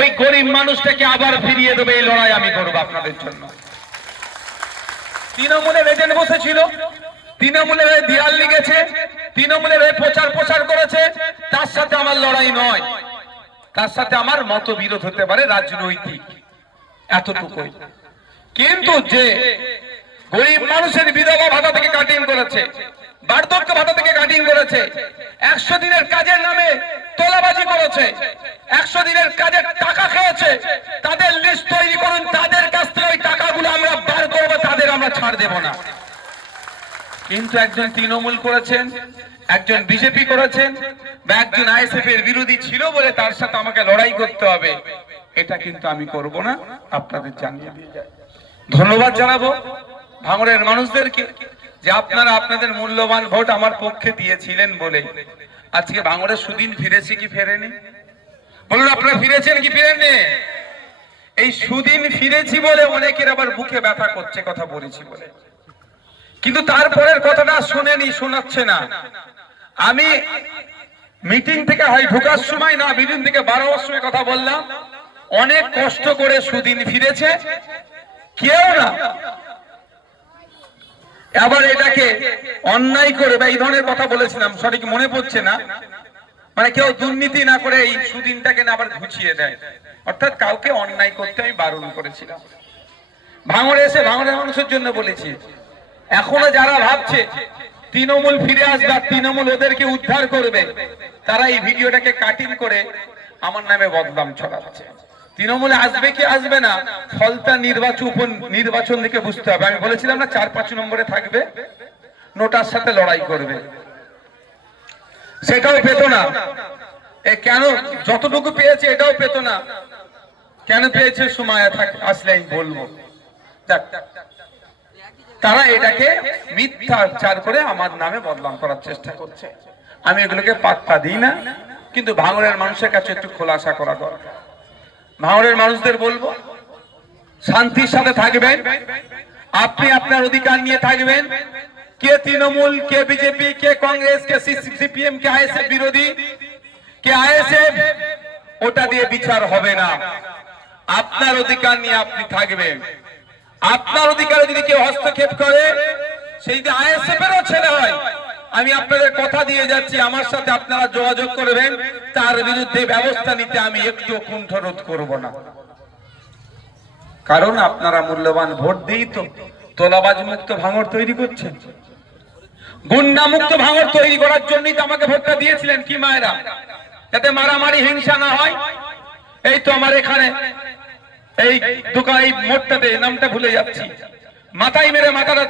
ওই গরিব মানুষটাকে আবার ফিরিয়ে দেবে, এই লড়াই আমি করবো আপনাদের জন্য। তৃণমূলের এজেন্ট বসেছিল, তৃণমূলের হয়ে দেয়াল লিখেছে, তৃণমূলের হয়ে প্রচার করেছে, তার সাথে আমার লড়াই নয়, তার সাথে আমার মতবিরোধ হতে পারে রাজনৈতিক, এতটুকুই। কিন্তু যে গরিব মানুষের বিধবা ভাতা থেকে কাটিং করেছে, বার্ধক্য ভাতা থেকে কাটিং করেছে, 100 দিনের কাজের নামে তোলাবাজি করেছে, 100 দিনের কাজের টাকা খেয়েছে, তাদের লিস্ট তৈরি করুন, তাদের কাছ থেকে ওই টাকাগুলো আমরা বার করবো, তাদের আমরা ছাড় দেব না। কিন্তু একজন তৃণমূল করেছেন, একজন বিজেপি করেছেন, বা একজন আইএসএফ এর বিরোধী ছিল বলে তার সাথে আমাকে লড়াই করতে হবে, এটা কিন্তু আমি করব না, আপনাদের জানিয়ে দিয়ে যাই। ধন্যবাদ জানাবো ভাঙড়ের মানুষদেরকে যে আপনারা আপনাদের মূল্যবান ভোট আমার পক্ষে দিয়েছিলেন বলে আজকে ভাঙড়ের সুদিন ফিরেছে কি ফেরেনি? বলুন, আপনারা ফিরেছেন কি ফিরেননি? এই সুদিন ফিরেছি বলে অনেকের আবার বুকে ব্যথা করছে কথা বলেছি বলে, কিন্তু তারপরের কথাটা শুনেনি, শোনাচ্ছে না। আমি মিটিং থেকে হয় ঢোকার সময় না, মিটিং থেকে বাড়াবার সময় কথা বললাম, অনেক কষ্ট করে সুদিন ফিরেছে কেউ না আবার এটাকে অন্যায় করে বা এই ধরনের কথা বলেছিলাম, সঠিক মনে পড়ছে না, মানে কেউ দুর্নীতি না করে এই সুদিনটাকে না আবার ঘুচিয়ে দেয়, অর্থাৎ কাউকে অন্যায় করতে আমি বারণ করেছিলাম। ভাঙড়ে এসে ভাঙড়ের মানুষের জন্য বলেছি, এখনো যারা ভাবছে তৃণমূল ফিরে আসবে, তৃণমূল ওদেরকে উদ্ধার করবে, তারা এই ভিডিওটাকে কাটিং করে আমার নামে বদনাম ছড়াচ্ছে। তৃণমূলে আসবে কি আসবে না, ফলতা নির্বাচন থেকে বুঝতে হবে। আমি বলেছিলাম না 4-5 নম্বরে থাকবে, নোটার সাথে লড়াই করবে, সেটাও পেত না। কেন যতটুকু পেয়েছে এটাও পেত না, কেন পেয়েছে সময় আসলে আমি বলবো। তারা এটাকে মিথ্যাচার করে আমার নামে বদনাম করার চেষ্টা করছে, আমি এগুলোকে পাত্তা দিই না। কিন্তু ভাঙড়ের মানুষের কাছে একটু খোলাসা করা দরকার। ভাঙড়ের মানুষদের বলবো, শান্তির সাথে থাকবেন, আপনি আপনার অধিকার নিয়ে থাকবেন। কে তৃণমূল, কে বিজেপি, কে কংগ্রেস, কে সিপিএম, কে আইএসএফ বিরোধী, কে আইএসএফ, ওটা দিয়ে বিচার হবে না। আপনার অধিকার নিয়ে আপনি থাকবেন। আপনার অধিকারে যদি কেউ হস্তক্ষেপ করে, সেই যে আইএসএফ এরও ছেলে হয়, আমি আপনাদের কথা দিয়ে যাচ্ছি, আমার সাথে আপনারা যোগাযোগ করবেন, তার বিরুদ্ধে ব্যবস্থা নিতে আমি একটু কুণ্ঠরোধ করব না। কারণ আপনারা মূল্যবান ভোট দিয়েই তো তোলাবাজ মুক্ত ভাঙড় তৈরি করছেন, গুন্ডা মুক্ত ভাঙড় তৈরি করার জন্যই তো আমাকে ভোটটা দিয়েছিলেন কি মায়েরা, যাতে মারামারি হিংসা না হয়। এই তো আমার এখানে এই দোকান, এই মোড়টাতে, নামটা ভুলে যাচ্ছি, মাথায় মেরে মাথাটা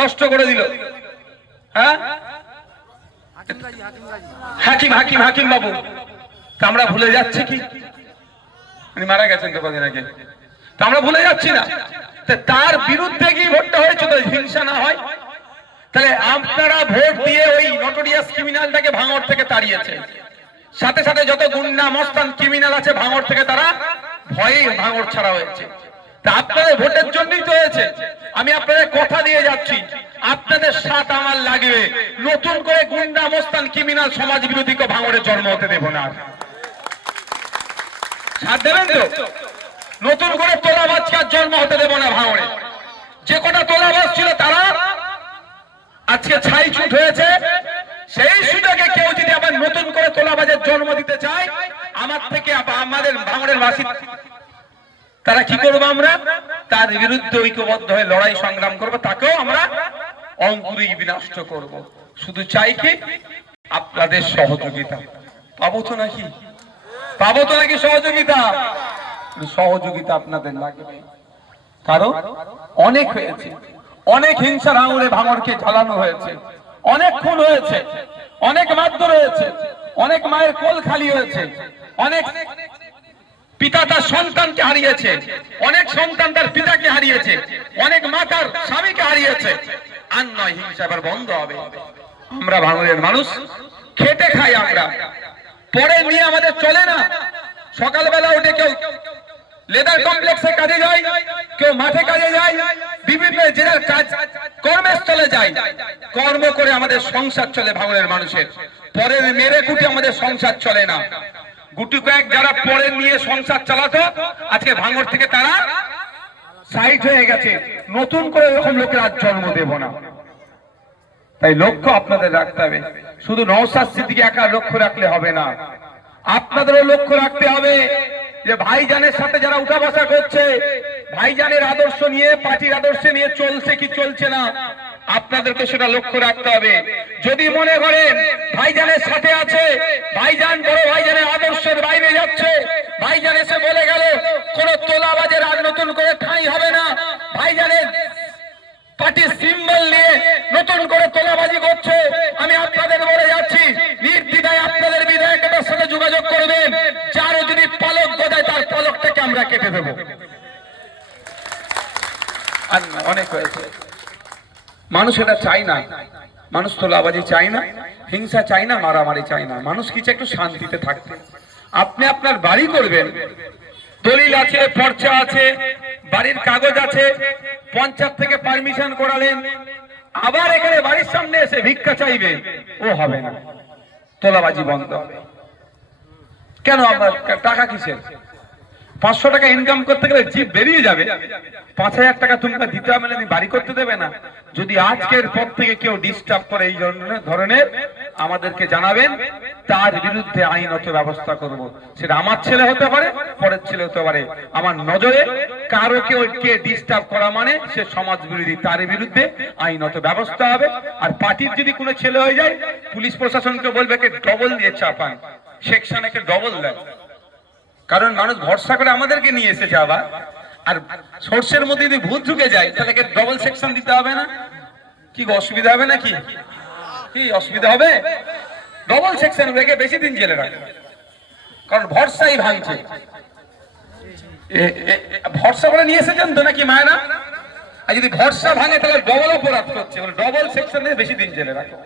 নষ্ট করে দিল, হ্যাঁ, হাকিম বাবু, তা আমরা ভুলে যাচ্ছি কি? উনি মারা গেছেন তো কদিন আগে, তা আমরা ভুলে যাচ্ছি না। তার বিরুদ্ধে কি ভোটটা হয়েছে তো হিংসা না হয়? তাহলে আপনারা ভোট দিয়ে ওই নটোরিয়াস ক্রিমিনালটাকে ভাঙড় থেকে তাড়িয়েছে, সাথে সাথে যত গুন্ডা মস্তান ক্রিমিনাল আছে ভাঙড় থেকে তারা ভয়ে ভাঙড় ছাড়া হয়েছে। তা আপনাদের ভোটের জন্যই তো হয়েছে। আমি আপনাদের কথা দিয়ে যাচ্ছি, আপনাদের সাথ আমার লাগবে, নতুন করে গুন্ডা মস্তান ক্রিমিনাল সমাজ বিরোধীকে ভাঙড়ে জন্ম হতে দেব না। সাথ দেবেন তো? নতুন করে তোলাবাজকে জন্ম হতে দেব না ভাঙড়ে। যে কটা তোলাবাজ ছিল তারা আজকে ছাই ছুট হয়েছে, সেই সুযোগে কেউ যদি আবার নতুন করে তোলাবাজের জন্ম দিতে চায়, আমার থেকে আমাদের ভাঙড়ের বাসী তারা কি করবো, আমরা তার বিরুদ্ধে ঐক্যবদ্ধ হয়ে লড়াই সংগ্রাম করবো, তাকেও আমরা অঙ্কুরেই বিনষ্ট করব। শুধু চাই কি আপনাদের সহযোগিতা। পাবো তো নাকি সহযোগিতা? সহযোগিতা আপনাদের লাগবে, কারণ অনেক হয়েছে, অনেক হিংসা ভাঙড়কে জ্বালানো হয়েছে, অনেক খুন হয়েছে, অনেক মারধর হয়েছে, অনেক মায়ের কোল খালি হয়েছে, অনেক পিতা তার সন্তানকে হারিয়েছে, অনেক সন্তান তার পিতাকে হারিয়েছে, অনেক মা তার স্বামীকে হারিয়েছে। আর নয়, হিংসা এবার বন্ধ হবে। আমরা ভাঙড়ের মানুষ খেটে খাই, আমরা পরে নিয়ে আমাদের চলে না। সকালবেলা উঠে কেউ লেদার কমপ্লেক্সে কাজে যায়, কেউ মাঠে কাজে যায়, বিভিন্ন জেলার কাজ কর্মস্থলে যায়, কর্ম করে আমাদের সংসার চলে ভাঙড়ের মানুষের। পরে মেরে কুটে আমাদের সংসার চলে না। গুটি কয়েক যারা পড়ে নিয়ে সংসার চালাতো, আজকে ভাঙড় থেকে তারা সাইড হয়ে গেছে। নতুন করে এরকম লোকের আজ জন্ম দেব না। তাই লক্ষ্য আপনাদের রাখতে হবে। শুধু নওশাদ সিদ্দিকী একা লক্ষ্য রাখলে হবে না, আপনাদেরও লক্ষ্য রাখতে হবে যে ভাইজানের সাথে যারা উঠা বসা করছে, ভাইজানের আদর্শ নিয়ে, পার্টির আদর্শ নিয়ে চলছে কি চলছে না, আপনাদেরকে সেটা লক্ষ্য রাখতে হবে। যদি মনে করেন ভাইজানের সাথে আছে, ভাইজান বড় ভাইজানের আদর্শের বাইরে যাচ্ছে, ভাইজান এসে বলে গেল কোন তোলাবাজের আর নতুন করে ঠাঁই হবে না, ভাইজানের পার্টির সিম্বল নিয়ে নতুন করে তোলাবাজি করছে, আমি আপনাদের বলে যাচ্ছি নির্দ্বিধায় আপনাদের বিধায়কের সাথে যোগাযোগ করবেন। যারও যদি পালক গজায় তার পালকটাকে আমরা কেটে দেব। আর অনেক হয়েছে, মানুষ এটা চাই না, মানুষ তোলাবাজি চাই না, হিংসা চাই না, মারামারি চাই না, মানুষ কিছু একটু শান্তিতে থাকতে। আপনি আপনার বাড়ি করবেন, দলিল আছে, পর্চা আছে, বাড়ির কাগজ আছে, পঞ্চায়েত থেকে পারমিশন করালেন, আবার এখানে বাড়ির সামনে এসে ভিক্ষা চাইবে, ও হবে না। তোলাবাজি বন্ধ হবে। কেন আপনার টাকা কিসের? 500 টাকা ইনকাম করতে গেলে জিপ বেরিয়ে যাবে, 5000 টাকা তুমি দিতে হবে না, বাড়ি করতে দেবে না। যদি আজকের পর থেকে কেউ ডিস্টার্ব করে এই ধরনের, আমাদেরকে জানাবেন, তার বিরুদ্ধে আইনত ব্যবস্থা করব। সেটা আমার ছেলে হতে পারে, পরের ছেলে হতে পারে। আমার নজরে কারো কে ডিস্টার্ব করা মানে সে সমাজ বিরোধী, তার বিরুদ্ধে আইনত ব্যবস্থা হবে। আর পার্টির যদি কোনো ছেলে হয়ে যায়, পুলিশ প্রশাসনকে বলবে কে ডবল দিয়ে চাপান, সেকশন একে ডবল দেয়। কারণ মানুষ ভরসা করে আমাদেরকে নিয়ে এসেছে, আবার আর সোর্সের মধ্যে যদি ভূত ঢুকে যায় তাহলে ডবল সেকশন দিতে হবে না? কি অসুবিধা হবে নাকি? কি অসুবিধা হবে? ডবল সেকশন রেখে বেশি দিন জেলে রাখে, কারণ ভরসাই ভাঙছে। ভরসা করে নিয়ে এসেছেন তো নাকি মায়েরা? আর যদি ভরসা ভাঙে তাহলে ডবল অপরাধ করছে, ডবল সেকশন বেশি দিন জেলে রাখে।